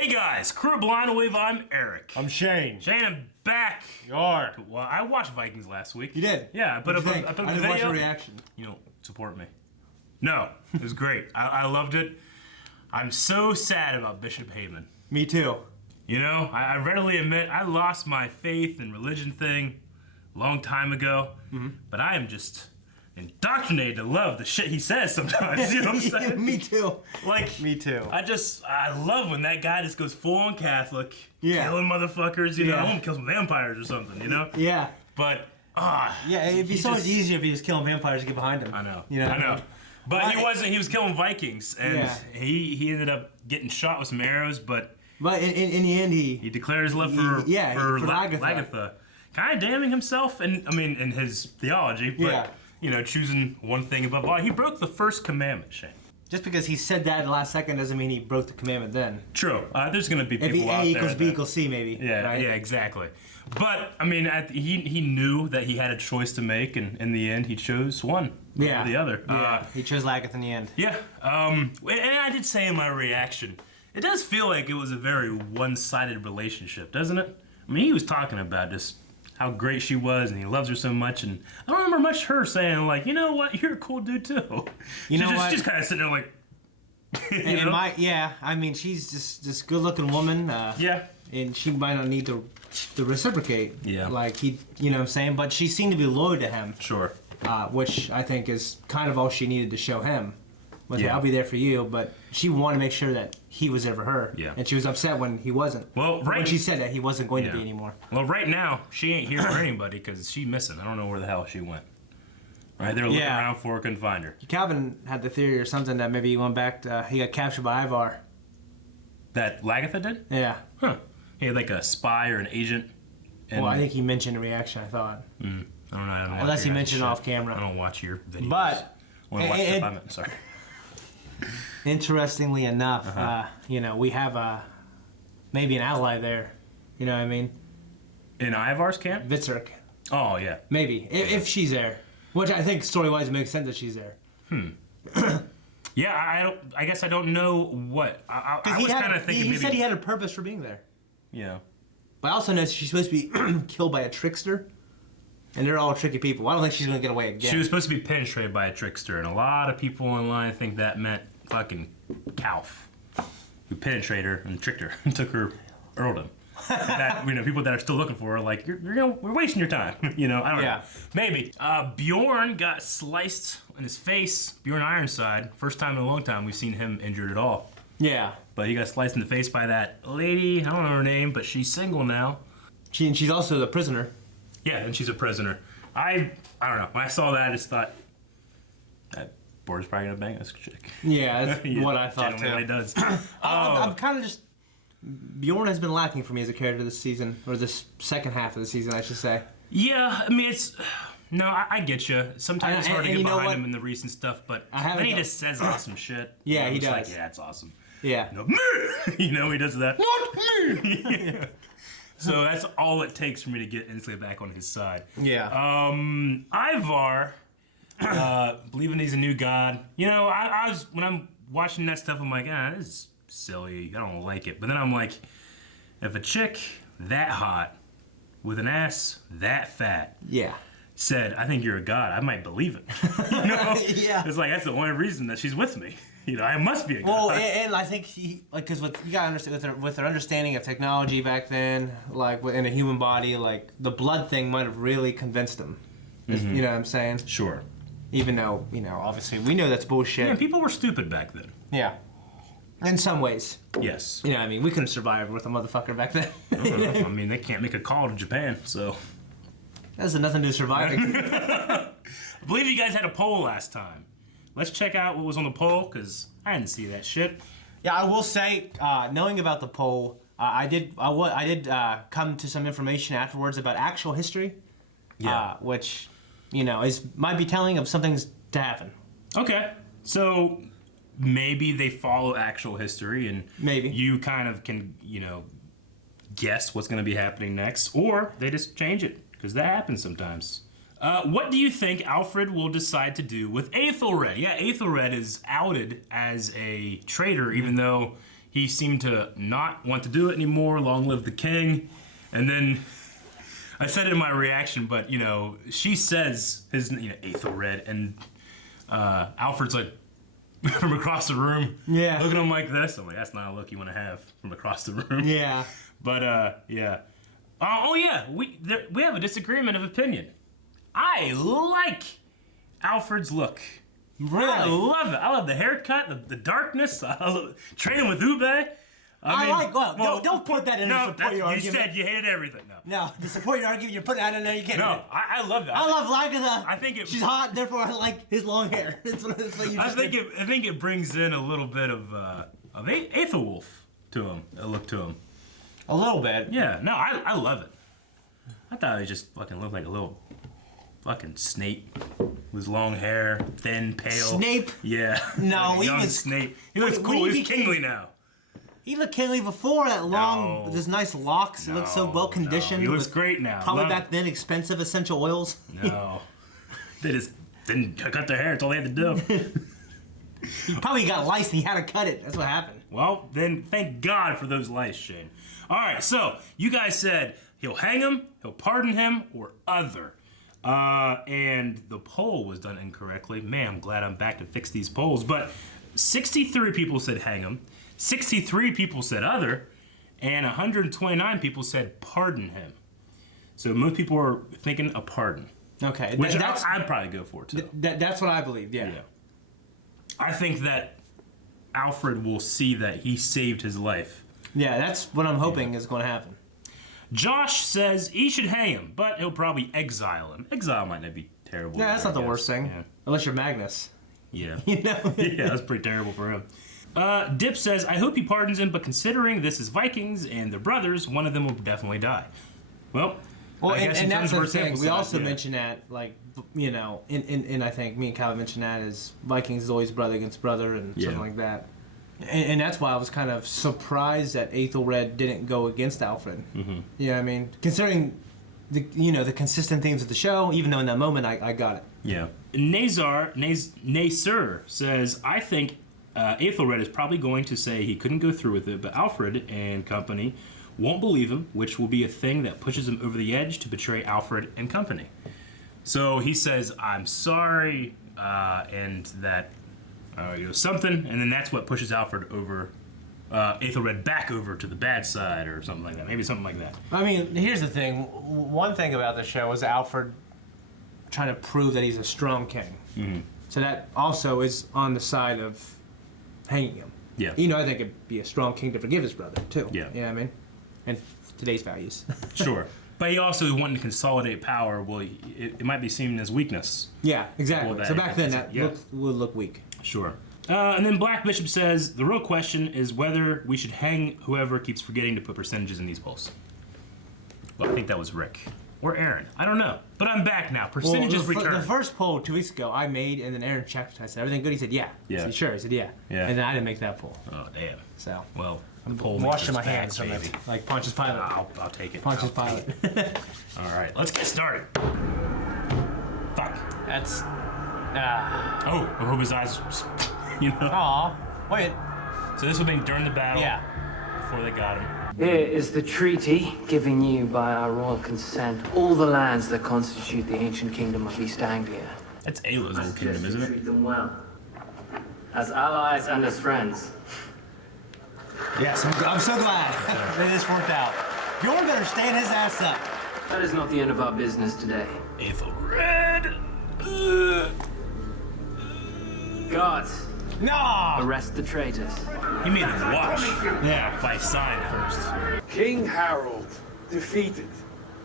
Hey guys, Crew Blind Wave, I'm Eric. I'm Shane. Shane, I'm back. You are. Well, I watched Vikings last week. You did? Yeah, I put up a I didn't watch your reaction. You don't support me. No, it was great. I loved it. I'm so sad about Bishop Heahmund. Me too. You know, I readily admit I lost my faith and religion thing a long time ago, but I am just indoctrinated to love the shit he says sometimes, you know what I'm saying? Me too. Like, me too. I love when that guy just goes full on Catholic, Yeah. killing motherfuckers, you know, Yeah. I want to kill some vampires or something, you know? Yeah. But, Yeah, it'd be so much easier if he was killing vampires to get behind him. I know. You know I know. But he wasn't, he was killing Vikings, and Yeah. he ended up getting shot with some arrows, but in the end, he declared his love for Lagertha. Lagertha. Kind of damning himself, and I mean, in his theology, but, you know, choosing one thing above all. He broke the first commandment, Shane. Just because he said that in the last second doesn't mean he broke the commandment then. True. There's going to be people if out A there equals B that- equals C, maybe. Yeah, right? yeah, exactly. But I mean, he knew that he had a choice to make, and in the end, he chose one over the other. Yeah, he chose Lagertha in the end. Yeah. And I did say in my reaction, it does feel like it was a very one-sided relationship, doesn't it? I mean, he was talking about just how great she was, and he loves her so much, and I don't remember much her saying like, you know what, you're a cool dude too. You know what? She's just kind of sitting there like. And I mean, she's just this good-looking woman. Yeah. And she might not need to reciprocate. Yeah. Like you know what I'm saying? But she seemed to be loyal to him. Sure. Which I think is kind of all she needed to show him. Was Yeah. I'll be there for you, but she wanted to make sure that he was there for her. Yeah. And she was upset when he wasn't. Well, when she said that he wasn't going to Yeah. be anymore. Well, right now, she ain't here for anybody because she's missing. I don't know where the hell she went. Right, they were looking around for her, couldn't find her. Calvin had the theory or something that maybe he went back to, he got captured by Ivar. That Lagertha did? Yeah. Huh. He had like a spy or an agent. And Well, I think he mentioned a reaction, I thought. I don't know. I don't watch Unless he your mentioned it shit. off camera. I don't watch your videos. But I want to watch stuff I meant. Sorry. interestingly enough, you know, we have maybe an ally there. You know what I mean? In Ivar's camp? Vitzerk. Oh, yeah. Maybe. If she's there. Which I think story-wise makes sense that she's there. Yeah, I guess I don't know what. I was kind of thinking he maybe. said he had a purpose for being there. Yeah. But I also know she's supposed to be killed by a trickster. And they're all tricky people. I don't think she's going to get away again. She was supposed to be penetrated by a trickster, and a lot of people online think that meant fucking Calf, who penetrated her and tricked her and took her earldom. That, you know, people that are still looking for her, like, we're wasting your time. You know, I don't know. Maybe. Bjorn got sliced in his face. Bjorn Ironside. First time in a long time we've seen him injured at all. Yeah. But he got sliced in the face by that lady. I don't know her name, but she's single now. She's also the prisoner. Yeah, and she's a prisoner. I don't know. When I saw that, I just thought, that board's probably gonna bang this chick. Yeah, that's what I thought too. Generally does. I'm kind of just... Bjorn has been lacking for me as a character this season. Or this second half of the season, I should say. Yeah, I mean, it's... No, I get you. Sometimes it's hard to get behind him in the recent stuff, but then he just says awesome shit. Yeah, he does. does. Like, yeah, it's awesome. Yeah. You know, me! You know, he does that. Not me! Yeah. So that's all it takes for me to get instantly back on his side. Yeah. Ivar, believing he's a new god. You know, I was, when I'm watching that stuff, I'm like, this is silly. I don't like it. But then I'm like, if a chick that hot with an ass that fat said, I think you're a god, I might believe it. You know? Yeah. It's like, that's the only reason that she's with me. You know, I must be a god. Well, and I think because you gotta understand with their understanding of technology back then, like in a human body, like the blood thing might have really convinced them. You know what I'm saying? Sure. Even though, you know, obviously we know that's bullshit. Yeah, people were stupid back then. Yeah. In some ways. Yes. You know what I mean? We couldn't survive with a motherfucker back then. I mean, they can't make a call to Japan, so. That has nothing to do with surviving. I believe you guys had a poll last time. Let's check out what was on the poll, because I didn't see that shit. Yeah, I will say, knowing about the poll, I did come to some information afterwards about actual history. Yeah. Which, you know, might be telling of something's to happen. Okay. So maybe they follow actual history, and maybe you kind of can, you know, guess what's going to be happening next, or they just change it, because that happens sometimes. What do you think Alfred will decide to do with Aethelred? Yeah, Aethelred is outed as a traitor, even though he seemed to not want to do it anymore. Long live the king. And then I said it in my reaction, but, you know, she says his, you know, Aethelred, and Alfred's like, from across the room, yeah, look at him like this. I'm like, that's not a look you want to have from across the room. Yeah. But, yeah. Oh, yeah, we have a disagreement of opinion. I like Alfred's look. Really? I love it. I love the haircut, the darkness. I love training with Ube. Don't put that in to support your argument. You said you hated everything. No, to support your argument, you're putting that in there. You can't. No, I love that. I love Lagatha. I think she's hot, therefore I like his long hair. It's what you just I think it brings in a little bit of Aethelwolf to him. A look to him. A little bit. Yeah. No, I love it. I thought he just fucking looked like a little fucking Snape with his long hair, thin, pale. Snape? Yeah. No, like he young was Snape. He looks cool. He's kingly now. He looked kingly before that long, with his nice locks. He looks so well conditioned. He looks great now. Probably back then expensive essential oils. No, they just didn't cut their hair. That's all they had to do. He probably got lice and he had to cut it. That's what happened. Well, then thank God for those lice, Shane. All right, so you guys said he'll hang him, he'll pardon him, or other. And the poll was done incorrectly. Man, I'm glad I'm back to fix these polls. But 63 people said hang him. 63 people said other, and 129 people said pardon him. So most people are thinking a pardon. Okay. Which I'd probably go for, too. That's what I believe, yeah. I think that Alfred will see that he saved his life. Yeah, that's what I'm hoping is going to happen. Josh says he should hang him, but he'll probably exile him. Exile might not be terrible. Yeah, that's not the worst thing. Yeah. Unless you're Magnus. Yeah. You know? Yeah, that's pretty terrible for him. Dip says, I hope he pardons him, but considering this is Vikings and they're brothers, one of them will definitely die. Well, I guess and that's the thing. We side, also mentioned that, like, you know, in I think me and Calvin mentioned that is Vikings is always brother against brother and something like that. And that's why I was kind of surprised that Aethelred didn't go against Alfred. Mm-hmm. You know what I mean? Considering the consistent themes of the show, even though in that moment I got it. Yeah. Naser says, I think Aethelred is probably going to say he couldn't go through with it, but Alfred and company won't believe him, which will be a thing that pushes him over the edge to betray Alfred and company. So he says, I'm sorry, and that something, and then that's what pushes Alfred over, Aethelred back over to the bad side or something like that. Maybe something like that. I mean, here's the thing. One thing about the show is Alfred trying to prove that he's a strong king. Mm-hmm. So that also is on the side of hanging him. Yeah. You know, I think it'd be a strong king to forgive his brother, too. Yeah. You know what I mean? And today's values. Sure. But he also wanted to consolidate power. Well, it might be seen as weakness. Yeah, exactly. So back then, that would look weak. Sure. And then Black Bishop says, the real question is whether we should hang whoever keeps forgetting to put percentages in these polls. Well, I think that was Rick. Or Aaron. I don't know. But I'm back now. Percentages return. The first poll 2 weeks ago, I made, and then Aaron checked. I said, everything good? He said, yeah. Yeah. I said, sure. He said, yeah. Yeah. And then I didn't make that poll. Oh, damn. So. Well, I'm washing my hands from it. Like Pontius Pilate. I'll take it. Pontius Pilate. All right. Let's get started. Fuck. That's... Oh, I hope his eyes... You know? Aw. Wait. So this would be during the battle. Yeah. Before they got him. Here is the treaty given you by our royal consent all the lands that constitute the ancient kingdom of East Anglia. That's Ayla's old kingdom, isn't it? Treat them well. As allies and as friends. Yes, I'm so glad that this worked out. Bjorn better stand his ass up. That is not the end of our business today. Aethelred. Guards, No! arrest the traitors. He made them watch. Yeah. By sign first. King Harold, defeated,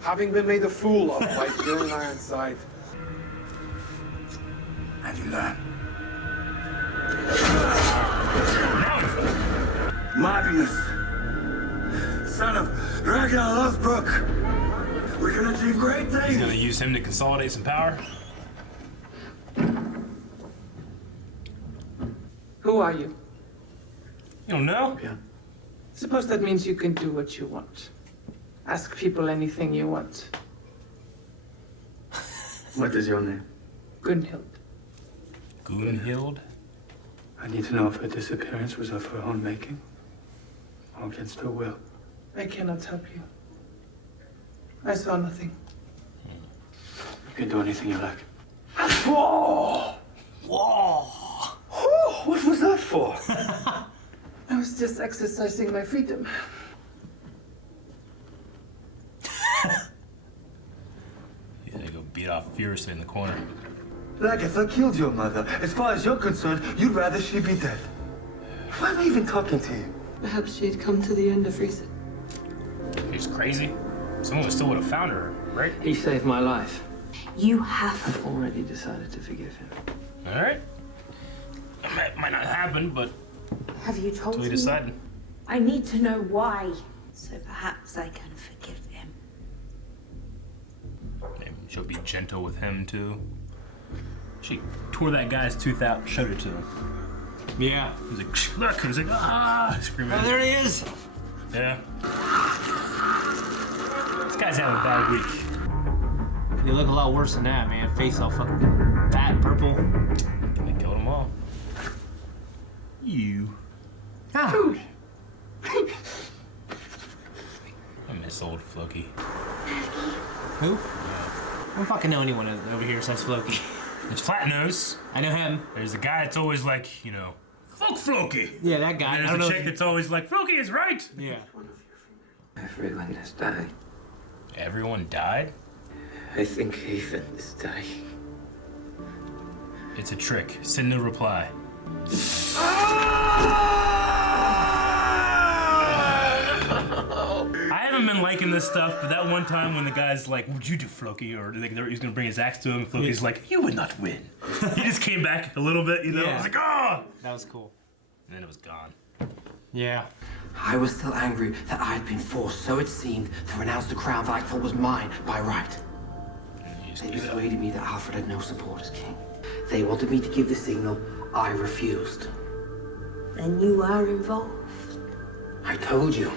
having been made a fool of by Bjorn Ironside. And you learn. Magnus, son of Ragnar Lothbrok, we can achieve great things. He's gonna use him to consolidate some power. Who are you? You don't know? Yeah. Suppose that means you can do what you want. Ask people anything you want. What is your name? Gunhild. Gunhild? I need to know if her disappearance was of her own making, Against her will. I cannot help you. I saw nothing. You can do anything you like. Whoa! What was that for? I was just exercising my freedom. Yeah, they go beat off furiously in the corner. Lagatha killed your mother. As far as you're concerned, you'd rather she be dead. Why am I even talking to you? Perhaps she'd come to the end of reason. She's crazy. Someone still would have found her, right? He saved my life. You have. I've already decided to forgive him. All right. It might not happen, but Have you told until we me? decide. I need to know why. So perhaps I can forgive him. Maybe she'll be gentle with him too. She tore that guy's tooth out and showed it to him. Yeah. He's like, look, he's like, ah, screaming. Oh, there he is. Yeah. This guy's having a bad week. They look a lot worse than that, man. Face all fucking fat and purple. They killed them all. You. Ah. Food. I miss old Floki. Who? I don't fucking know anyone over here says Floki. There's Flatnose. I know him. There's a guy that's always like, you know, fuck Floki. Yeah, that guy. And I don't there's know. a chick that's always like, Floki is right. Yeah. Everyone has died. Everyone died? I think Heahmund is dying. It's a trick. Send no reply. I haven't been liking this stuff, but that one time when the guy's like, "Would you do Floki?" or he's gonna bring his axe to him, and Floki's like, "You would not win." He just came back a little bit, you know. Yeah. I was like, "Oh!" That was cool. And then it was gone. Yeah. I was still angry that I had been forced, so it seemed, to renounce the crown that I thought was mine by right. They persuaded me that Alfred had no support as king. They wanted me to give the signal. I refused. Then you were involved. I told you.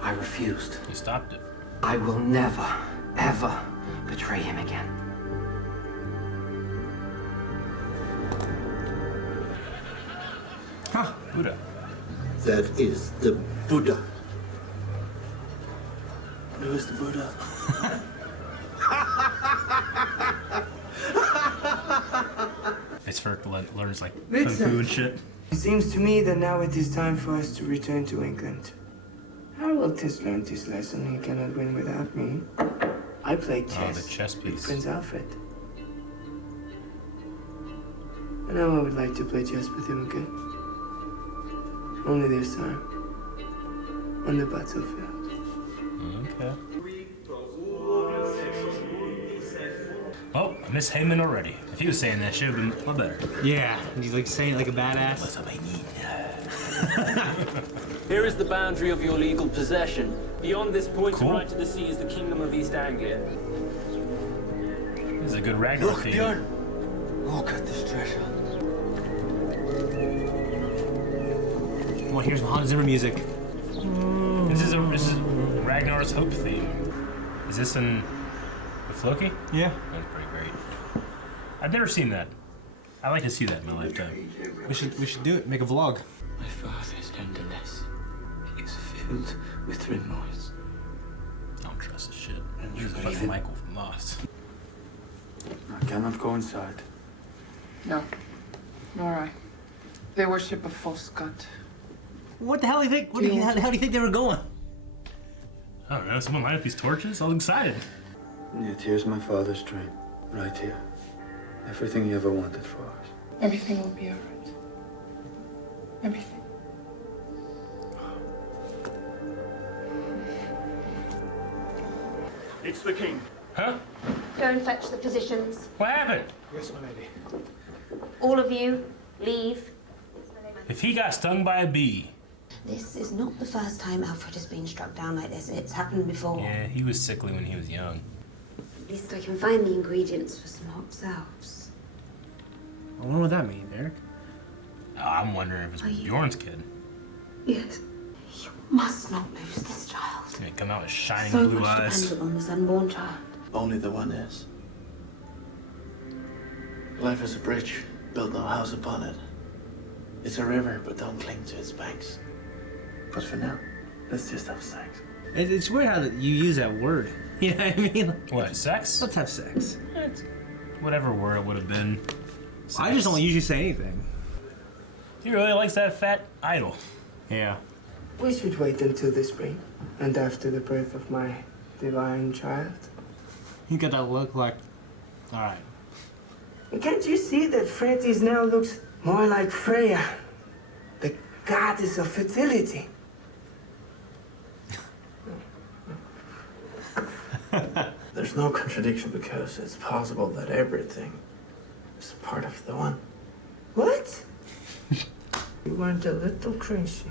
I refused. He stopped it. I will never, ever betray him again. Huh. Buddha. That is the Buddha. Who is the Buddha? It's learns like kung fu and shit. It seems to me that now it is time for us to return to England. Harold has learned his lesson. He cannot win without me. I played chess, the chess with piece. Prince Alfred. And now I would like to play chess with him again. Only this time. On the battlefield. Okay. Oh, I miss Heahmund already. If he was saying that, should have been a lot better. Yeah. He's like saying it like a badass. Here is the boundary of your legal possession. Beyond this point, Cool. right to the sea is the kingdom of East Anglia. This is a good Ragnar theme. Bjorn! Look at this treasure. Well, here's Hans Zimmer music. This is Ragnar's Hope theme. Is this in the Floki? Yeah. That's pretty great. I've never seen that. I'd like to see that in my lifetime. We should do it. Make a vlog. My father's tenderness is filled with remorse. I don't trust this shit. He's fucking Michael from Lost. I cannot go inside. No. Nor I. They worship a false god. What the hell do you think? How do you think they were going? I don't know. Someone light up these torches? I was excited. And yet here's my father's dream. Right here. Everything he ever wanted for us. Everything will be alright. Everything. It's the king. Huh? Go and fetch the physicians. What happened? Yes, my lady. All of you, leave. If he got stung by a bee. This is not the first time Alfred has been struck down like this. It's happened before. Yeah, he was sickly when he was young. At least I can find the ingredients for some hot salves. I wonder what that means, Eric. Oh, I'm wondering if it's Bjorn's kid. Yes. You must not lose this child. He's gonna come out with shining So blue much eyes. dependent on this unborn child. Only the one is. Life is a bridge, build no house upon it. It's a river, but don't cling to its banks. But for now, Let's just have sex. It's weird how you use that word. You know what I mean? What, sex? Let's have sex. It's whatever word it would have been. Sex. I just don't usually say anything. He really likes that fat idol. Yeah. We should wait until the spring, and after the birth of my divine child. You got that look like... Alright. Can't you see that Fretis now looks more like Freya, the goddess of fertility? There's no contradiction because it's possible that everything is part of the one. What? You weren't a little crazy.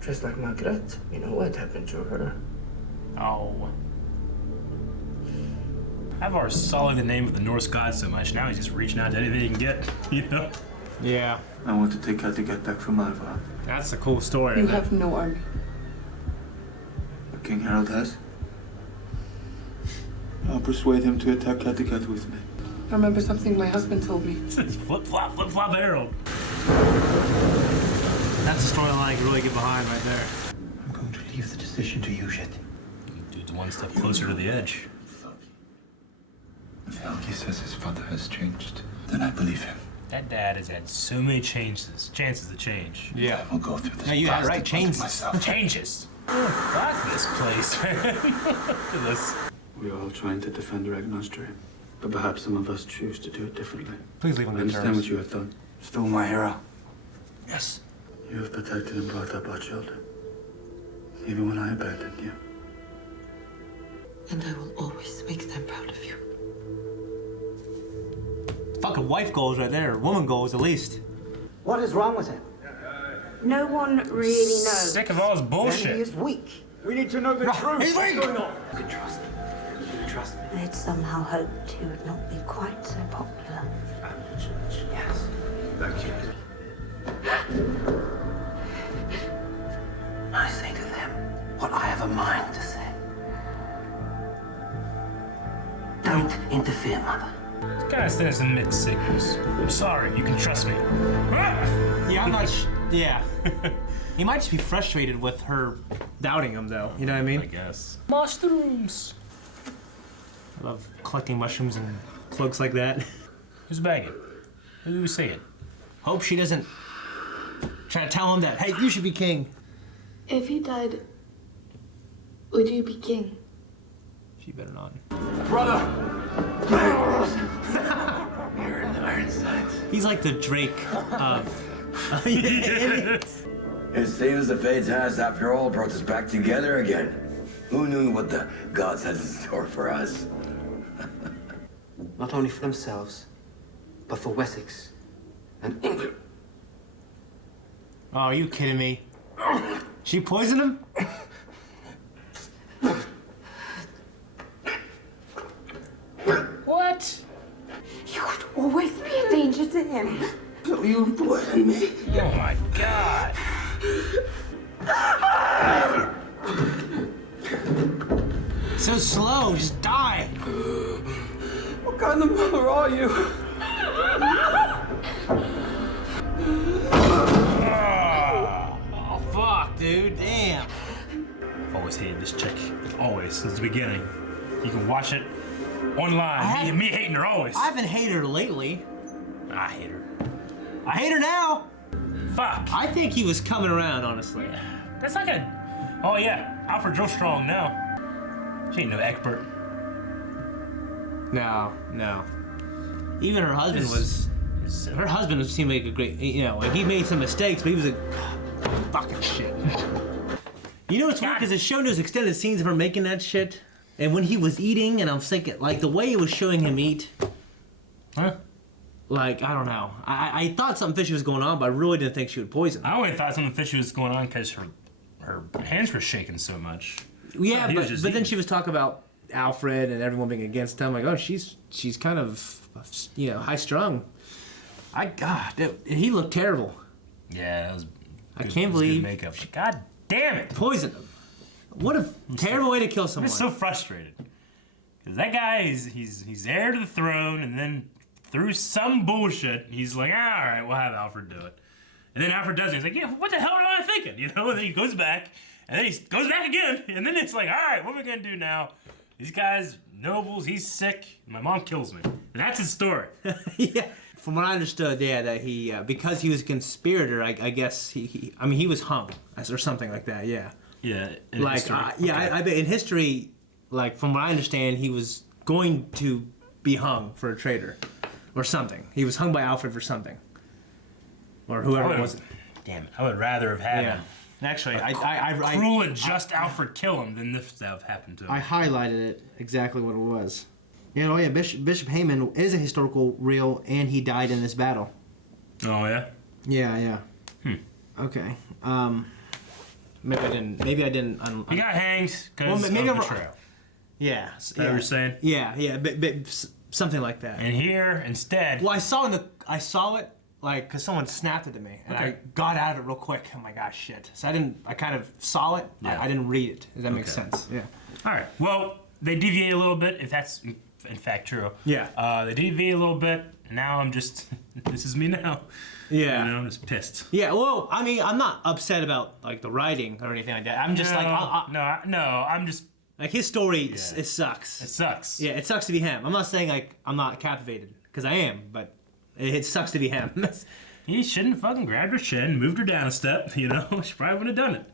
Just like Margaret. You know what happened to her. Oh. Ivar sullied the name of the Norse god so much, now he's just reaching out to anything he can get, you know? Yeah. I want to take Kattegat back from Ivar. That's a cool story. You have no army. But King Harald has. I'll persuade him to attack Kattegat with me. I remember something my husband told me. Flip-flop Harold. That's a storyline I can really get behind right there. I'm going to leave the decision to you, Judith. Dude's one step closer to the edge. If Helgi says his father has changed, then I believe him. That dad has had so many chances to change. Yeah. I will go through this. No, you had it right. Changes. Myself. Changes. Oh, fuck this place, man. Look at this. We're all trying to defend Ragnar's dream, but perhaps some of us choose to do it differently. Please leave on I good understand terms. what you have done. Still my hero. Yes. You have protected and brought up our children, even when I abandoned you. And I will always make them proud of you. Fucking wife goals right there. Woman goals, at least. What is wrong with him? No one really knows. Sick of all his bullshit. Then he is weak. We need to know the truth. He's weak! You can trust me. You can trust me. I had somehow hoped he would not be quite so popular. Yes. Thank you. I say to them what I have a mind to say. Don't interfere, Mother. This guy sent us mixed signals. I'm sorry, you can trust me. Yeah, I'm not yeah. He might just be frustrated with her doubting him, though. You know what I mean? I guess. Mushrooms. I love collecting mushrooms and cloaks like that. Who's bagging? Who's saying? Hope she doesn't try to tell him that, hey, you should be king. If he died, would you be king? She better not. Brother! You're in the Ironsides. He's like the Drake of... It seems the fate has, after all, brought us back together again. Who knew what the gods had in store for us? Not only for themselves, but for Wessex and England. Oh, are you kidding me? She poisoned him? What? You would always be a danger to him. So you poisoned me? Oh my god. So slow, just die. What kind of mother are you? Oh, fuck, dude. Damn. I've always hated this chick. Always, since the beginning. You can watch it online. Me hating her always. I haven't hated her lately. I hate her. I hate her now. Fuck. I think he was coming around, honestly. That's not gonna... Oh yeah, Alfred's real strong now. She ain't no expert. No. Even her husband was... Her husband seemed like a great... You know, like he made some mistakes, but he was a... Fucking shit. You know what's weird? Because it's shown those extended scenes of her making that shit. And when he was eating, and I'm thinking, like, the way it was showing him eat... Huh? Like, I don't know. I thought something fishy was going on, but I really didn't think she would poison. I only thought something fishy was going on because her hands were shaking so much. Yeah, He was but just then eating. she was talking about Alfred and everyone being against him. Like, oh, she's kind of, you know, high strung. God, he looked terrible. Yeah, that was. I can't believe makeup. God damn it! Poisoned him. What a terrible way to kill I'm someone. just so frustrated because that guy he's heir to the throne, and then through some bullshit, he's like, all right, we'll have Alfred do it. And then Alfred does it. He's like, yeah, what the hell am I thinking? You know, and then he goes back, And then he goes back again. And then it's like, all right, what are we going to do now? These guys, nobles, he's sick. My mom kills me. And that's his story. Yeah. From what I understood, that he, because he was a conspirator, I guess he was hung or something like that, yeah. Yeah. I bet in history, like, from what I understand, he was going to be hung for a traitor or something. He was hung by Alfred for something. Or whoever it was. Damn, I would rather have had him. Actually, Cruel and just Alfred kill him than this have happened to him. I highlighted it exactly what it was. Bishop Heahmund is a historical real, and he died in this battle. Oh yeah. Yeah. Okay. Maybe I didn't. He got hanged because of betrayal. Yeah. Is that what you're saying? Yeah. But something like that. And here instead. Well, I saw it. Like, because someone snapped it to me, and I got out of it real quick. I'm like, ah, shit. So I kind of saw it. Yeah. I didn't read it. Does that make sense? Yeah. All right. Well, they deviate a little bit, if that's in fact true. Yeah. They deviate a little bit, and now I'm just, this is me now. Yeah. You know, I'm just pissed. Yeah, well, I mean, I'm not upset about, like, the writing or anything like that. I'm just I'm just... Like, his story, it sucks. It sucks. Yeah, it sucks to be him. I'm not saying, like, I'm not captivated, because I am, but... It sucks to be him. He shouldn't have fucking grabbed her chin, moved her down a step, you know? She probably wouldn't have done it.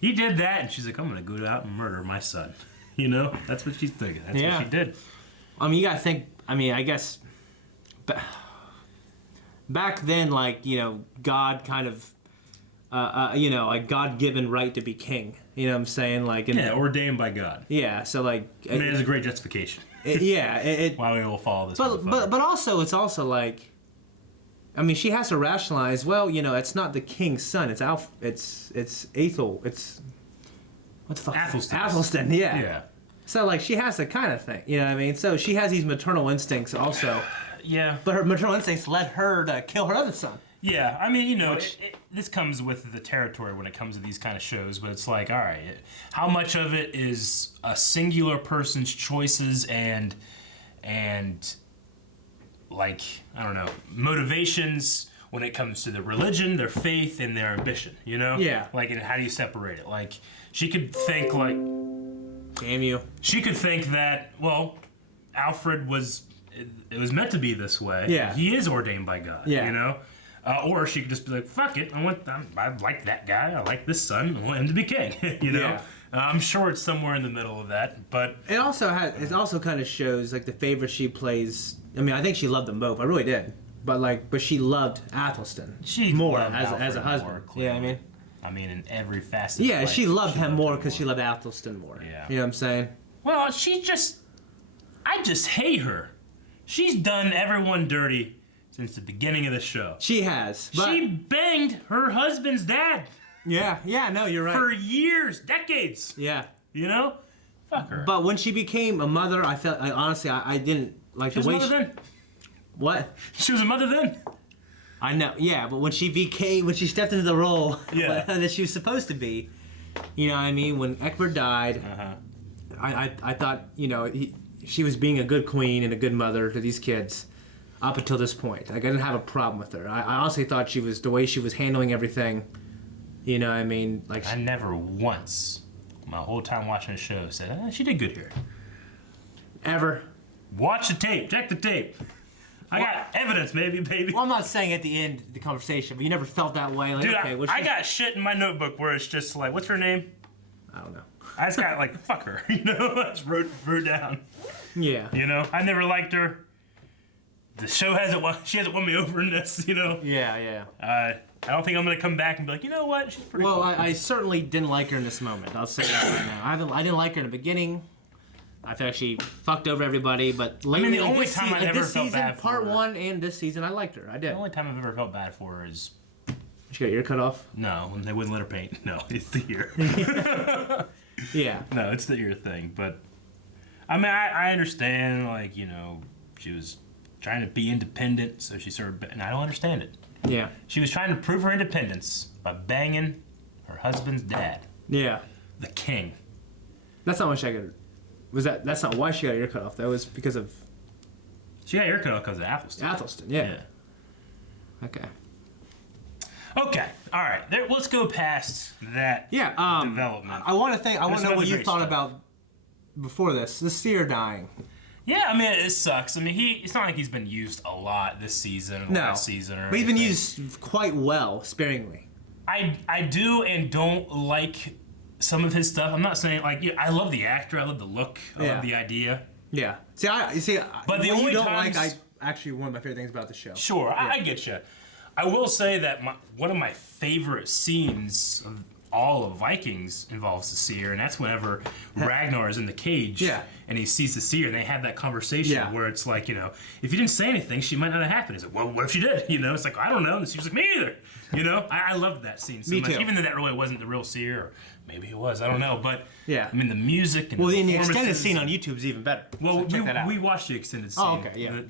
He did that, and she's like, I'm going to go out and murder my son. You know? That's what she's thinking. That's what she did. I mean, you got to think, I guess, back then, like, God kind of, a God-given right to be king. You know what I'm saying? Like, ordained by God. Yeah, so, like... I mean, it's a great justification. Why we will follow this. But also, it's also like... I mean, she has to rationalize. Well, it's not the king's son. It's Ethel. It's what the fuck? Athelstan. Yeah. Yeah. So like, she has to kind of think. You know what I mean? So she has these maternal instincts also. Yeah. But her maternal instincts led her to kill her other son. Yeah, I mean, this comes with the territory when it comes to these kind of shows. But it's like, all right, how much of it is a singular person's choices and like, I don't know, motivations when it comes to their religion, their faith, and their ambition, you know? Yeah. Like, and how do you separate it? Like, she could think, like... Damn you. She could think that, well, Alfred was... It was meant to be this way. Yeah. He is ordained by God, yeah. You know? Or she could just be like, fuck it, I like that guy, I like this son, I want him to be king, you know? Yeah. I'm sure it's somewhere in the middle of that, but... It also kind of shows, like, the favor she plays... I mean, I think she loved them both. I really did. But she loved Athelstan more as a husband. Yeah, I mean, in every facet. Yeah, she loved him more because she loved Athelstan more. Yeah. You know what I'm saying? Well, I just hate her. She's done everyone dirty since the beginning of the show. She has. But she banged her husband's dad. Yeah, no, you're right. For years, decades. Yeah. You know? Fuck her. But when she became a mother, I honestly didn't like the way she was a mother then. What? She was a mother then. I know, yeah, but when she stepped into the role that she was supposed to be, you know what I mean? When Egbert died, I thought, she was being a good queen and a good mother to these kids up until this point. Like, I didn't have a problem with her. I honestly thought the way she was handling everything, you know what I mean? Like, I never once, my whole time watching the show, said, she did good here. Ever. Watch the tape. Check the tape. I got evidence, baby. Well, I'm not saying at the end of the conversation, but you never felt that way. Like, dude, okay, I got shit in my notebook where it's just like, what's her name? I don't know. I just got like, fuck her, you know? I just wrote down. Yeah. You know, I never liked her. The show she hasn't won me over in this, you know? Yeah. I don't think I'm gonna come back and be like, you know what? She's pretty cool. I certainly didn't like her in this moment. I'll say that right now. I didn't like her in the beginning. I feel like she fucked over everybody, but lately, the only time I ever felt bad for part her. 1 and this season, I liked her. I did. The only time I've ever felt bad for her is... She got her ear cut off? No, when they wouldn't let her paint. No, it's the ear. Yeah. No, it's the ear thing, but... I mean, I understand, like, she was trying to be independent, so she started... And I don't understand it. Yeah. She was trying to prove her independence by banging her husband's dad. Yeah. The king. That's not why she got her... That's not why she got her ear cut off. That was because of... She got her ear cut off because of Athelstan. Yeah. Okay. Okay, all right. Let's go past that. Development. I want to know what you thought about before this. The Seer dying. Yeah, I mean, it sucks. I mean, it's not like he's been used a lot this season or last season. But he's been used quite well, sparingly. I do and don't like some of his stuff. I'm not saying, like, I love the actor. I love the look. I love the idea. Yeah. But the only times... I actually one of my favorite things about the show. Sure, I get you. I will say that one of my favorite scenes of all of Vikings involves the Seer, and that's whenever Ragnar is in the cage and he sees the Seer, and they have that conversation where it's like, if you didn't say anything, she might not have happened. He's like, well, what if she did? It's like, I don't know. And she's like, me either. I loved that scene so much. Too. Even though that really wasn't the real Seer, or maybe it was, I don't know. But I mean, the music and the extended scene on YouTube is even better. Well, we watched the extended scene. Oh, okay, yeah.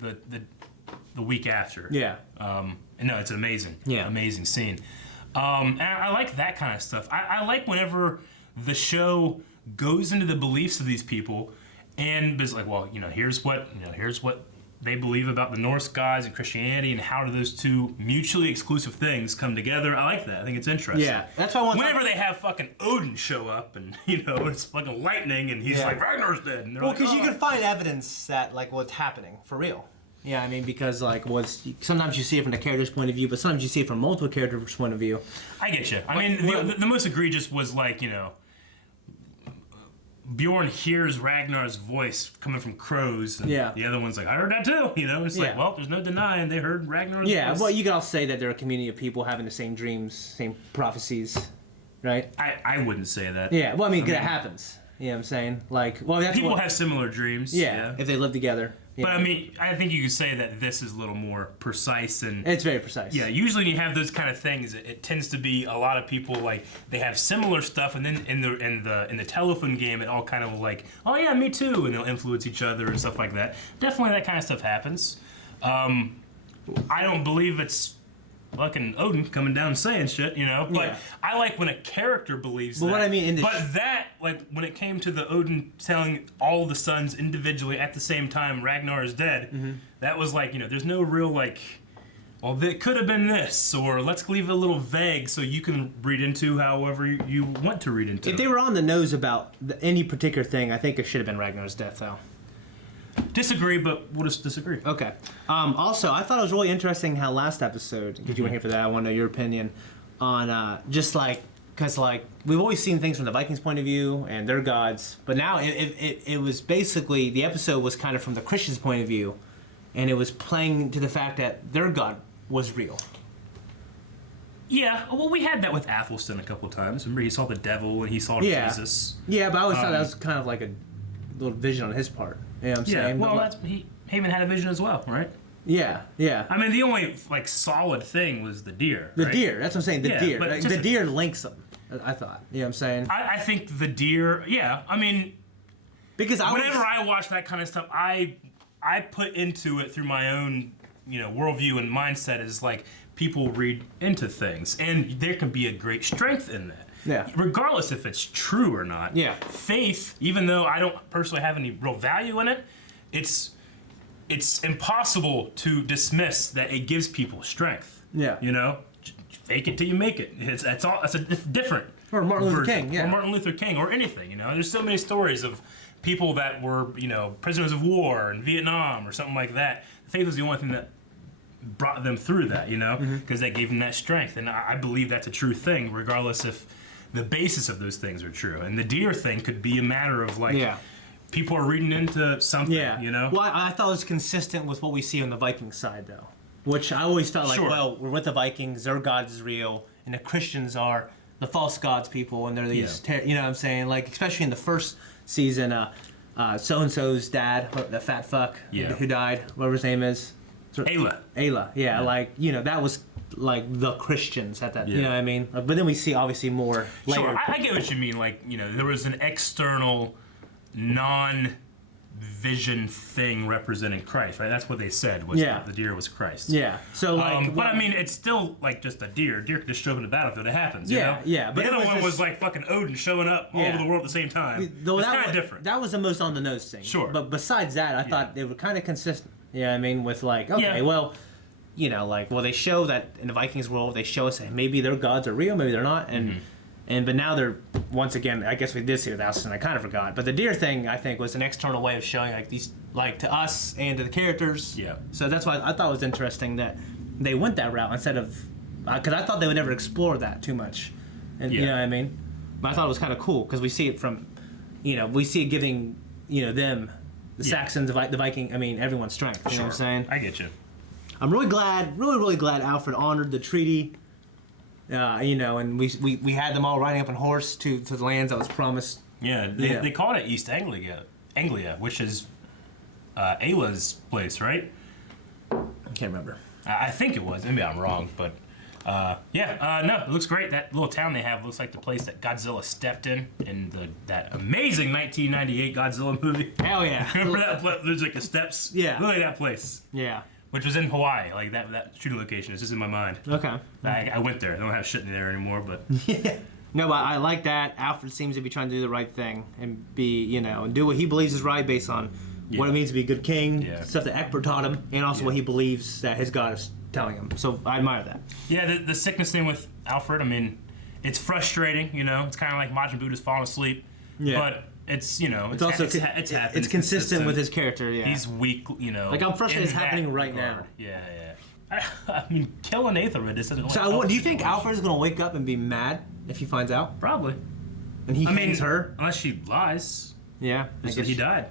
The week after. Yeah. And no, it's an amazing scene. And I like that kind of stuff. I like whenever the show goes into the beliefs of these people and is like, well, here's what they believe about the Norse gods and Christianity, and how do those two mutually exclusive things come together. I like that. I think it's interesting. Yeah, that's why whenever they have fucking Odin show up and it's fucking lightning and he's like, Ragnar's dead. And well, because you can find evidence that what's happening for real. Yeah, I mean, because sometimes you see it from the character's point of view, but sometimes you see it from multiple characters' point of view. I get you. I mean, the most egregious was Bjorn hears Ragnar's voice coming from crows, and the other one's like, I heard that too. It's like, well, there's no denying they heard Ragnar's voice. Yeah, well, you can all say that they're a community of people having the same dreams, same prophecies, right? I wouldn't say that. Yeah, well, I mean, that happens. You know what I'm saying? People have similar dreams. Yeah, if they live together. But I mean, I think you could say that this is a little more precise, and it's very precise. Yeah, usually when you have those kind of things, it tends to be a lot of people they have similar stuff, and then in the telephone game, it all kind of oh yeah, me too, and they'll influence each other and stuff like that. Definitely, that kind of stuff happens. I don't believe it's fucking Odin coming down and saying shit, But I like when a character believes that. What I mean, when it came to the Odin telling all the sons individually at the same time Ragnar is dead, that was there's no real well, it could have been this, or let's leave it a little vague so you can read into however you want to read into. If they were on the nose about any particular thing, I think it should have been Ragnar's death, though. Disagree, but we'll just disagree. Okay. Also, I thought it was really interesting how last episode, because you weren't here for that, I want to know your opinion on because we've always seen things from the Vikings' point of view and their gods, but now it was basically, the episode was kind of from the Christians' point of view, and it was playing to the fact that their god was real. Yeah, well, we had that with Athelstan a couple of times. Remember, he saw the devil and he saw Jesus. Yeah, but I always thought that was kind of like a little vision on his part. You know what I'm saying? Well, Heahmund had a vision as well, right? Yeah. I mean, the only solid thing was the deer. The right? deer. That's what I'm saying. The deer. The deer links them. I thought. You know what I'm saying? I think the deer. Yeah. I mean, because whenever I watch that kind of stuff, I put into it through my own worldview and mindset is people read into things, and there can be a great strength in that. Yeah. Regardless if it's true or not. Yeah. Faith, even though I don't personally have any real value in it, it's impossible to dismiss that it gives people strength. Yeah. Fake it till you make it. It's a different. Or Martin Luther King. Yeah. Or Martin Luther King, or anything. There's so many stories of people that were prisoners of war in Vietnam or something like that. Faith was the only thing that brought them through that. Because that gave them that strength, and I believe that's a true thing, regardless if the basis of those things are true. And the deer thing could be a matter of people are reading into something, Well, I thought it was consistent with what we see on the Viking side, though. Which I always felt well, we're with the Vikings, their God is real, and the Christians are the false gods people, and they're these, you know what I'm saying? Especially in the first season, so-and-so's dad, the fat fuck who died, whatever his name is. Ayla, that was the Christians at that, you know what I mean? But then we see obviously more later. Sure, I get what you mean. There was an external, non-vision thing representing Christ, right? That's what they said, was that the deer was Christ. Yeah. So but I mean, it's still just a deer. Deer could just show up in the battlefield. It happens, Yeah. But the other one was fucking Odin showing up all over the world at the same time. It's kind of different. That was the most on the nose thing. Sure. But besides that, I thought they were kind of consistent. Yeah, I mean, with well, you know, like, well, they show that in the Vikings world, they show us that maybe their gods are real, maybe they're not, and but now they're, once again, I guess we did see with Alcyon, I kind of forgot, but the deer thing, I think, was an external way of showing, like, these, like, to us and to the characters. Yeah. So that's why I thought it was interesting that they went that route instead of, because I thought they would never explore that too much, and you know what I mean? But I thought it was kind of cool, because we see it from, you know, we see it giving, you know, them, the Saxons, the Viking, I mean, everyone's strength, you know what I'm saying? I get you. I'm really glad, really glad Alfred honored the treaty. You know, and we had them all riding up on horse to the lands that was promised. Yeah, they called it East Anglia, which is Ayla's place, right? I can't remember. I think it was. Maybe I'm wrong, but no, it looks great. That little town they have looks like the place that Godzilla stepped in that amazing 1998 Godzilla movie. Hell yeah! Remember that? There's like the steps. Yeah. Look at that place. Yeah. Which was in Hawaii, like that shooting location. It's just in my mind. Okay. I went there. I don't have shit in there anymore, but. Yeah. No, but I like that. Alfred seems to be trying to do the right thing and be, you know, and do what he believes is right based on what it means to be a good king, stuff that Egbert taught him, and also what he believes that his God is telling him. So I admire that. Yeah, the sickness thing with Alfred, I mean, it's frustrating, you know. It's kind of like Majin Buddha's falling asleep. Yeah. But it's, you know, it's also it's happened. It's consistent with his character, yeah. He's weak, you know. Like, I'm frustrated it's happening right now. Yeah. I mean, killing Aethelred isn't. So, do you think Alfred is going to wake up and be mad if he finds out? Probably. And he hangs her? Unless she lies. Yeah. I guess he died.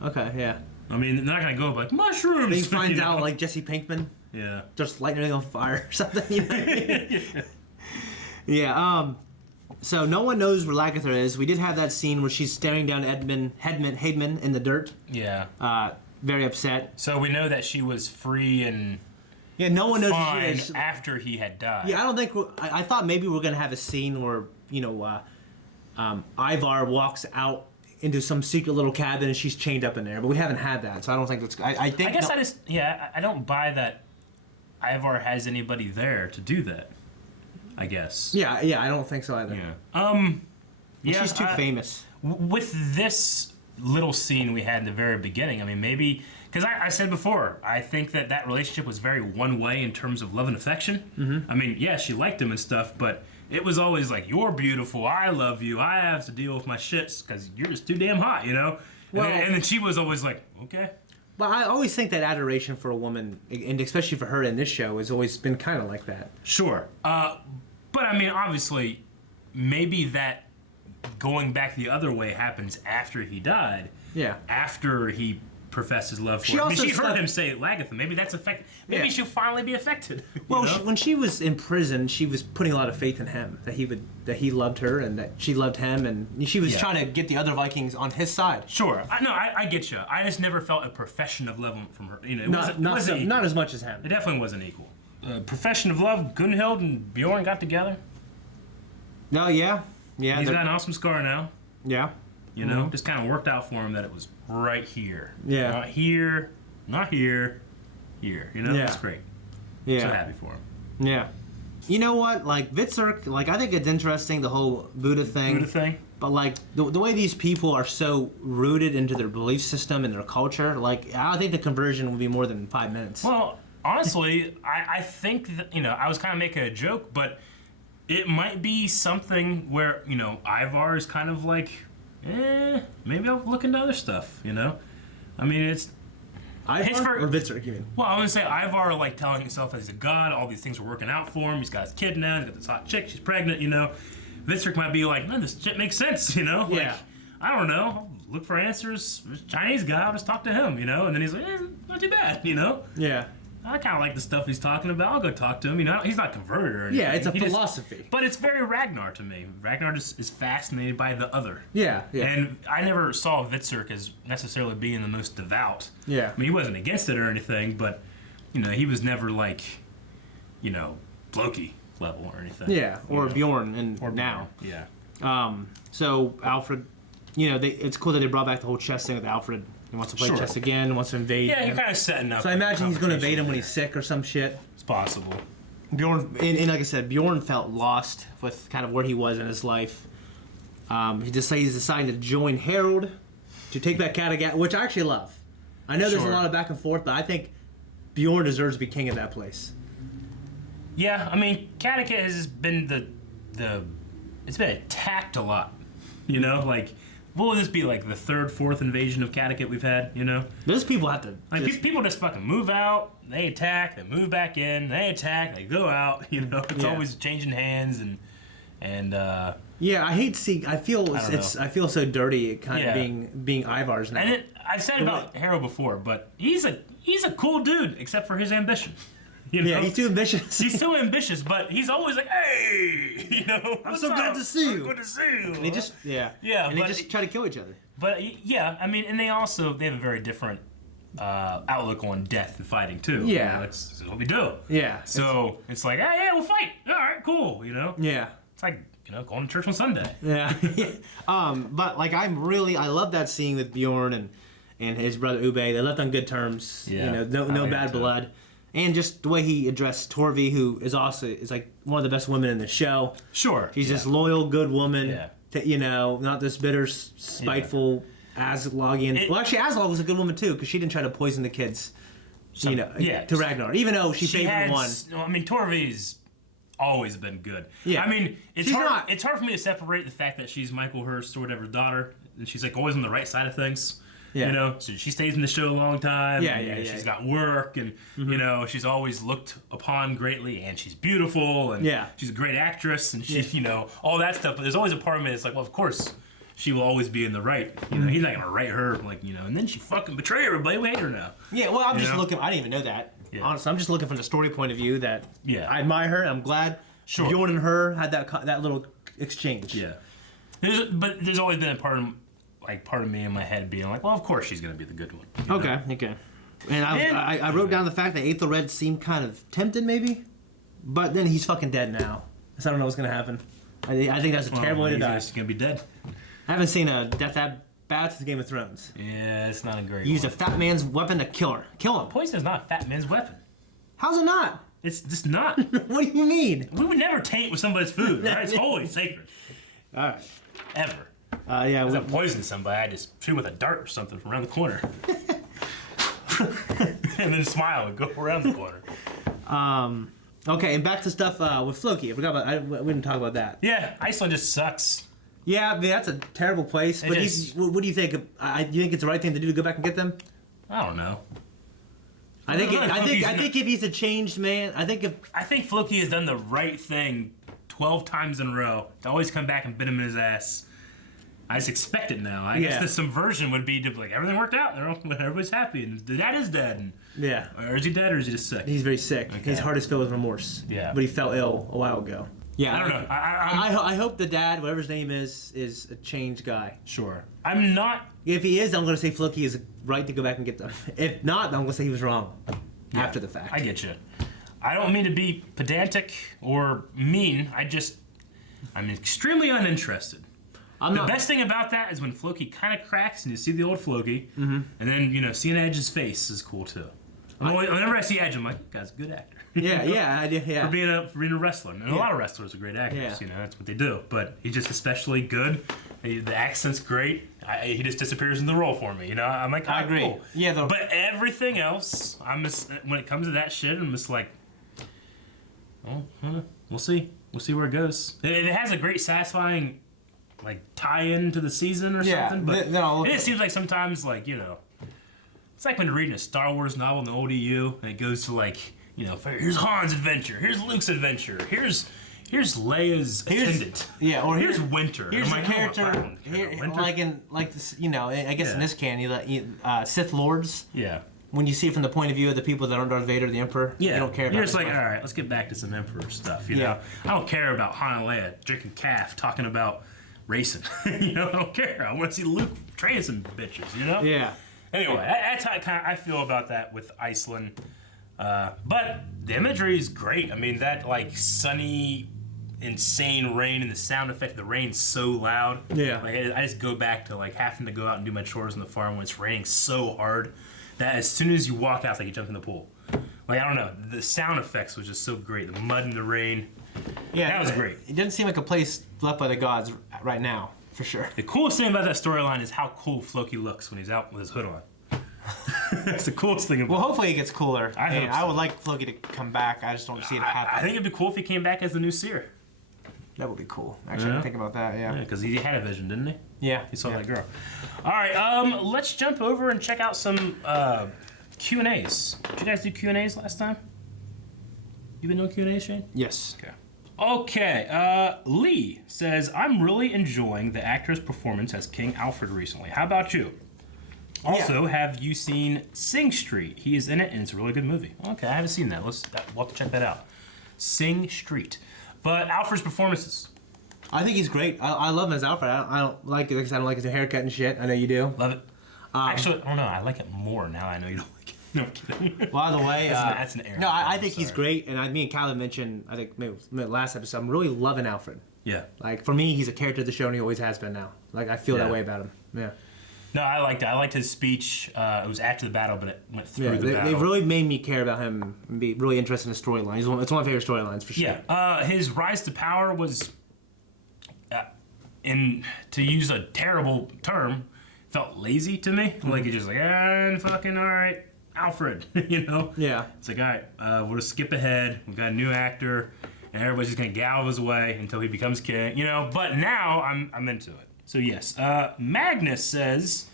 Okay, yeah. I mean, they're not going to go like, mushrooms! And he finds out, like, Jesse Pinkman. Yeah. Just lighting everything on fire or something, you know what I mean? Yeah, so no one knows where Lagertha is. We did have that scene where she's staring down Heahmund in the dirt. Yeah. Very upset. So we know that she was free and no one knows who she is after he had died. Yeah, I don't think I thought maybe we're gonna have a scene where, you know, Ivar walks out into some secret little cabin and she's chained up in there, but we haven't had that, so I don't think that's. I guess I don't buy that Ivar has anybody there to do that. I guess. Yeah, I don't think so either. Yeah. She's too famous. With this little scene we had in the very beginning, I mean, maybe because I said before, I think that relationship was very one way in terms of love and affection. Mm-hmm. I mean, yeah, she liked him and stuff, but it was always like, "You're beautiful. I love you. I have to deal with my shits because you're just too damn hot," you know. And then she was always like, "Okay." But I always think that adoration for a woman, and especially for her in this show, has always been kind of like that. Sure. But I mean, obviously, maybe that going back the other way happens after he died. Yeah. After he professed his love for her. I mean, she heard him say Lagertha. Maybe that's affected. Maybe she'll finally be affected. Well, when she was in prison, she was putting a lot of faith in him that he loved her and that she loved him, and she was trying to get the other Vikings on his side. Sure. I get you. I just never felt a profession of love from her. You know, not as much as him. It definitely wasn't equal. Profession of love. Gunhild and Bjorn got together. No, yeah. He's got an awesome scar now. Yeah. You know, just kind of worked out for him that it was right here. Yeah. Not here, not here, here. You know, that's great. Yeah. So happy for him. Yeah. You know what? Like, Vitzerk, like, I think it's interesting, the whole Buddha thing. But, like, the way these people are so rooted into their belief system and their culture, like, I think the conversion will be more than 5 minutes. Well, honestly, I think that, you know, I was kind of making a joke, but it might be something where, you know, Ivar is kind of like, maybe I'll look into other stuff, you know? I mean, it's... Ivar or Vitzerk, you mean? Well, I would say Ivar, like, telling himself that he's a god, all these things are working out for him, he's got his kid now, he's got this hot chick, she's pregnant, you know? Vitzerk might be like, no, this shit makes sense, you know? Yeah. Like, I don't know, I'll look for answers, Chinese guy, I'll just talk to him, you know? And then he's like, not too bad, you know? Yeah. I kind of like the stuff he's talking about. I'll go talk to him. You know, he's not converted or anything. Yeah, it's a philosophy. But it's very Ragnar to me. Ragnar just is fascinated by the other. Yeah. And I never saw Vitzerk as necessarily being the most devout. Yeah. I mean, he wasn't against it or anything, but, you know, he was never like, you know, Floki level or anything. Yeah, or Bjorn now. Yeah. So Alfred, you know, it's cool that they brought back the whole chess thing with Alfred. He wants to play chess again, wants to invade. Yeah, you're kind of setting up. So I imagine he's going to invade him when he's sick or some shit. It's possible. Bjorn, and like I said, Bjorn felt lost with kind of where he was in his life. He's deciding to join Harold to take back Kattegat, which I actually love. I know there's a lot of back and forth, but I think Bjorn deserves to be king of that place. Yeah, I mean, Connecticut has been it's been attacked a lot. You know, like, what would this be, like the third, fourth invasion of Connecticut we've had? You know, those people have to. Like, people just fucking move out, they attack, they move back in, they attack, they go out. You know, it's always changing hands and. Yeah, I hate to see. I feel I feel so dirty, kind of being Ivar's now. And I've said about Harrow before, but he's a cool dude, except for his ambition. You know? Yeah, he's too ambitious. He's so ambitious, but he's always like, "Hey, you know, I'm so glad to see you. Good to see you." And they just and they just try to kill each other. But yeah, I mean, and they have a very different outlook on death and fighting too. Yeah, you know, that's what we do. Yeah. So it's like, hey, yeah, we'll fight. All right, cool. You know. Yeah. It's like, you know, going to church on Sunday. Yeah. But like I love that scene with Bjorn and his brother Ube. They left on good terms. Yeah. You know, no bad blood. And just the way he addressed Torvi, who is like one of the best women in the show. Sure. She's this loyal, good woman. Yeah. You know, not this bitter, spiteful Aslogian. Well, actually, Aslog was a good woman too, because she didn't try to poison the kids. To Ragnar, even though she favored one. I mean, Torvi's always been good. Yeah. I mean, it's hard for me to separate the fact that she's Michael Hurst or whatever's daughter, and she's like always on the right side of things. Yeah. You know, so she stays in the show a long time. Yeah. She's got work, and you know, she's always looked upon greatly, and she's beautiful, and she's a great actress, and she's you know, all that stuff. But there's always a part of me that's like, well, of course, she will always be in the right. You know, he's not gonna write her like, you know, and then she fucking betray everybody. We hate her now. Yeah. Well, I'm just looking. I didn't even know that. Yeah. Honestly, I'm just looking from the story point of view that I admire her. And I'm glad Bjorn and her had that little exchange. Yeah. But there's always been a part of me in my head being like, well, of course she's going to be the good one. Okay. And I wrote down the fact that Aethelred seemed kind of tempted, maybe, but then he's fucking dead now. So I don't know what's going to happen. I think that's a terrible way to die. He's going to be dead. I haven't seen a death that bad since Game of Thrones. Yeah, it's not a great He used a fat man's weapon to kill her. Kill him. Poison is not a fat man's weapon. How's it not? It's just not. What do you mean? We would never taint with somebody's food, right? It's holy, sacred. All right. Ever. Yeah. If I poison somebody, I just shoot with a dart or something from around the corner. And then smile and go around the corner. Okay, and back to stuff with Floki. We didn't talk about that. Yeah, Iceland just sucks. Yeah, I mean, that's a terrible place. But what do you think? Do you think it's the right thing to do to go back and get them? I don't know. I think if he's a changed man, I think Floki has done the right thing 12 times in a row to always come back and bit him in his ass. I just expect it now. I guess the subversion would be to like everything worked out. Everybody's happy, and the dad is dead. And, or is he dead, or is he just sick? He's very sick. Okay. His heart is filled with remorse. Yeah. But he fell ill a while ago. Yeah. I don't know. I hope the dad, whatever his name is a changed guy. Sure. I'm not. If he is, I'm going to say Floki is right to go back and get them. If not, I'm going to say he was wrong after the fact. I get you. I don't mean to be pedantic or mean. I'm extremely uninterested. The best thing about that is when Floki kind of cracks and you see the old Floki, and then seeing Edge's face is cool too. Whenever I see Edge, I'm like, that guy's a good actor. Yeah. For being a wrestler, and a lot of wrestlers are great actors. Yeah. That's what they do. But he's just especially good. The accent's great. He just disappears in the role for me. I'm like, I agree. Cool. Yeah. But everything else, when it comes to that shit, I'm just like, we'll see. We'll see where it goes. It has a great, satisfying tie-in to the season or something. But it seems like sometimes it's like when you're reading a Star Wars novel in the old EU and it goes to here's Han's adventure, here's Luke's adventure, here's Leia's attendant. Yeah, or here's Winter. Here's a character. I guess in this canon, Sith Lords. Yeah. When you see it from the point of view of the people that aren't Darth Vader, the Emperor, you don't care about it. You're just like, all right, let's get back to some Emperor stuff. I don't care about Han and Leia drinking calf, talking about racing. I don't care. I want to see Luke training some bitches. Yeah. Anyway, that's how I feel about that with Iceland. But the imagery is great. I mean, that sunny, insane rain and the sound effect of the rain's so loud. Yeah. I just go back to having to go out and do my chores on the farm when it's raining so hard that as soon as you walk out, it's like you jump in the pool. I don't know. The sound effects was just so great. The mud and the rain. Yeah, that was great. It doesn't seem like a place left by the gods right now, for sure. The coolest thing about that storyline is how cool Floki looks when he's out with his hood on. That's the coolest thing about Well, hopefully it gets cooler. I hope so. I would like Floki to come back. I just don't see it happen. I think it'd be cool if he came back as the new Seer. That would be cool. Actually, I didn't think about that, yeah. Because he had a vision, didn't he? Yeah. He saw that girl. All right, let's jump over and check out some Q&As. Did you guys do Q&As last time? You been doing Q&As, Shane? Yes. Okay. Okay, Lee says, I'm really enjoying the actor's performance as King Alfred recently. How about you? Also, have you seen Sing Street? He is in it, and it's a really good movie. Okay, I haven't seen that. We'll have to check that out. Sing Street. But Alfred's performances. I think he's great. I love him as Alfred. I don't like it because I don't like his haircut and shit. I know you do. Love it. Actually, I don't know. I like it more now. I know you don't like it. No, I'm kidding. By the way, that's an error. No, I think he's great, and me and Calvin mentioned, I think maybe last episode, I'm really loving Alfred. Yeah. Like, for me, he's a character of the show, and he always has been now. Like, I feel that way about him. Yeah. No, I liked it. I liked his speech. It was after the battle, but it went through the battle. They really made me care about him and be really interested in his storyline. It's one of my favorite storylines, for sure. Yeah. His rise to power was, to use a terrible term, felt lazy to me. Like, he just fucking, all right, Alfred, you know? Yeah. It's like, all right, we'll just skip ahead. We've got a new actor, and everybody's just going to get out of his way until he becomes king, you know? But now I'm into it. So, yes. Magnus says,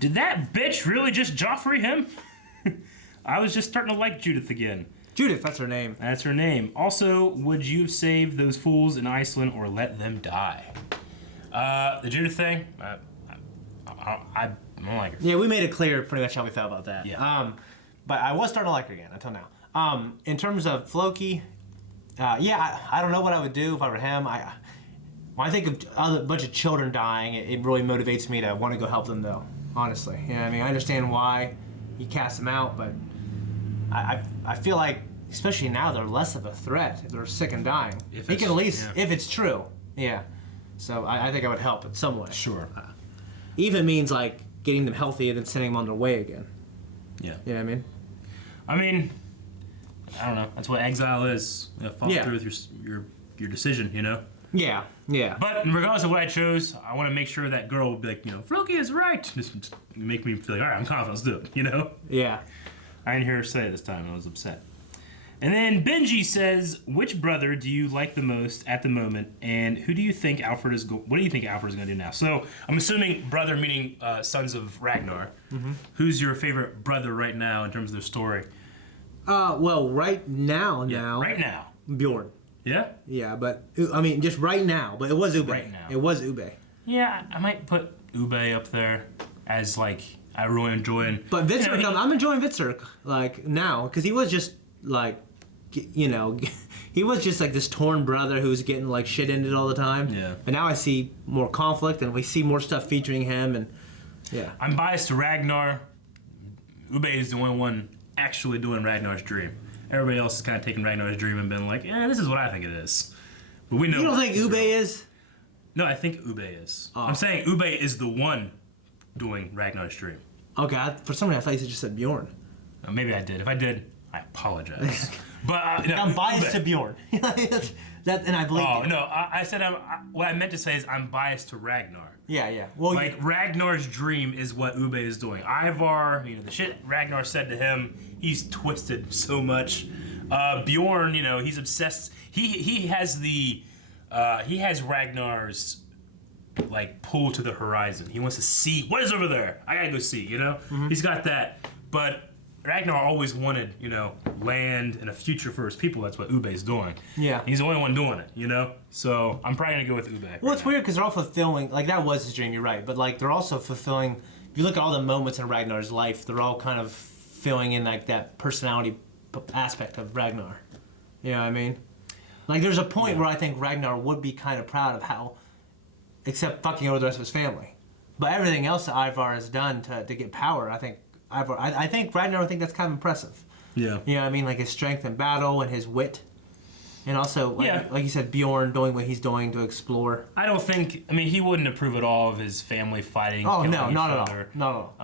did that bitch really just Joffrey him? I was just starting to like Judith again. Judith, that's her name. That's her name. Also, would you have saved those fools in Iceland or let them die? The Judith thing, I don't like her. Yeah, we made it clear pretty much how we felt about that. Yeah. But I was starting to like her again until now. In terms of Floki, I don't know what I would do if I were him. When I think of a bunch of children dying, it really motivates me to want to go help them, though. Honestly, you know what I mean, I understand why he cast them out, but I feel like, especially now, they're less of a threat if they're sick and dying. He can at least, if it's true, So I think I would help in some way. Sure. Even means like getting them healthy and then sending them on their way again. Yeah. You know what I mean? I mean, I don't know. That's what exile is. You know, follow through with your decision, you know? Yeah, yeah. But regardless of what I chose, I want to make sure that girl will be like, you know, Floki is right. Just make me feel like, all right, I'm confident, let's do it, you know? Yeah. I didn't hear her say it this time. I was upset. And then Benji says, which brother do you like the most at the moment, and who do you think Alfred is what do you think Alfred is going to do now? So I'm assuming brother meaning sons of Ragnar. Mm-hmm. Who's your favorite brother right now in terms of their story? Well, right now, right now. Bjorn. Yeah? Yeah, but, I mean, just right now, but it was Ube. Right now. It was Ube. Yeah, I might put Ube up there as, like, I really enjoy. But Vitzerk, I'm enjoying Vitzerk, like, now, because he was just, like, you know, he was just, like, this torn brother who was getting, like, shit ended all the time. Yeah. But now I see more conflict, and we see more stuff featuring him, and, yeah. I'm biased to Ragnar. Ube is the only one actually doing Ragnar's dream. Everybody else is kind of taking Ragnar's dream and been like, this is what I think it is. But we know. You don't think Ube is? No, I think Ube is. Oh. I'm saying Ube is the one doing Ragnar's dream. Okay, for some reason I thought you just said Bjorn. Maybe I did. If I did, I apologize. But no, I'm biased Ube. to Bjorn. And I believe. Oh no, I said what I meant to say is I'm biased to Ragnar. Yeah. Well, like Ragnar's dream is what Ube is doing. Ivar, you know, the shit Ragnar said to him, he's twisted so much. Bjorn, you know, he's obsessed. He has Ragnar's like pull to the horizon. He wants to see what is over there. I gotta go see. You know, He's got that. But Ragnar always wanted, you know, land and a future for his people. That's what Ube's doing. Yeah. He's the only one doing it, you know? So I'm probably going to go with Ube. Well, it's weird because they're all fulfilling, like that was his dream, you're right. But like they're also fulfilling, if you look at all the moments in Ragnar's life, they're all kind of filling in like that personality aspect of Ragnar. You know what I mean? Like there's a point where I think Ragnar would be kind of proud of how, except fucking over the rest of his family. But everything else that Ivar has done to get power, I think Ragnar would think that's kind of impressive. Yeah. You know what I mean? Like his strength in battle and his wit. And also, like you said, Bjorn doing what he's doing to explore. I don't think, he wouldn't approve at all of his family fighting. Oh, no, each not other. at all.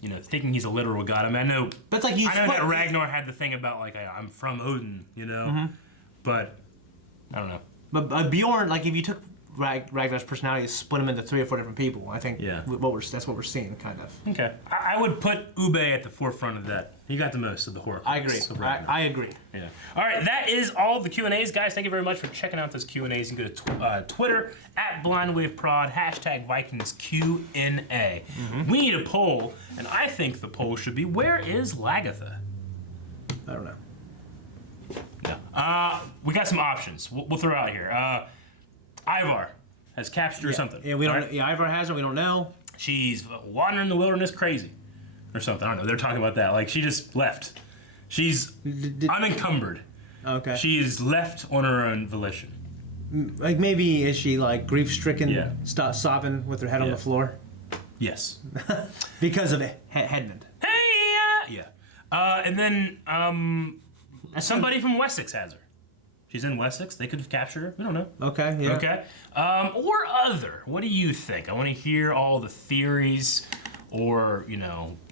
You know, thinking he's a literal god. I know. But it's like I know that Ragnar had the thing about, like, I'm from Odin, you know? Mm-hmm. But, I don't know. But Bjorn, like if you took Ragnar's personality is split him into 3 or 4 different people. I think that's what we're seeing, kind of. Okay. I would put Ube at the forefront of that. He got the most of the horror. I agree. I agree. Yeah. All right, that is all the Q&As, guys. Thank you very much for checking out those Q&As. You can go to Twitter at BlindWaveProd, hashtag Vikings Q&A. We need a poll, and I think the poll should be, where is Lagatha? I don't know. No. We got some options. We'll throw out here. Ivar has captured her something. Yeah, we don't. Right? Yeah, Ivar has her. We don't know. She's wandering the wilderness crazy, or something. I don't know. They're talking about that. Like she just left. She's unencumbered. Okay. She is left on her own volition. Like maybe is she like grief stricken, sobbing with her head on the floor? Yes. Because of Heahmund. Hey, yeah. And then somebody from Wessex has her. She's in Wessex. They could have captured her. We don't know. Okay, yeah. Okay. Or other. What do you think? I want to hear all the theories or,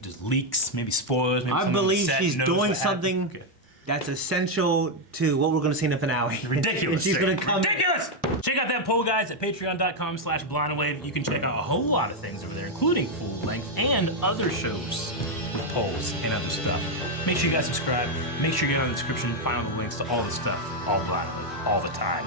just leaks, maybe spoilers. Maybe I believe she's doing something that's essential to what we're going to see in the finale. Ridiculous. She's going to come. Ridiculous! Check out that poll, guys, at patreon.com/blindandwave. You can check out a whole lot of things over there, including full length and other shows with polls and other stuff. Make sure you guys subscribe. Make sure you get on the description, find all the links to all the stuff, all Blind Wave, all the time.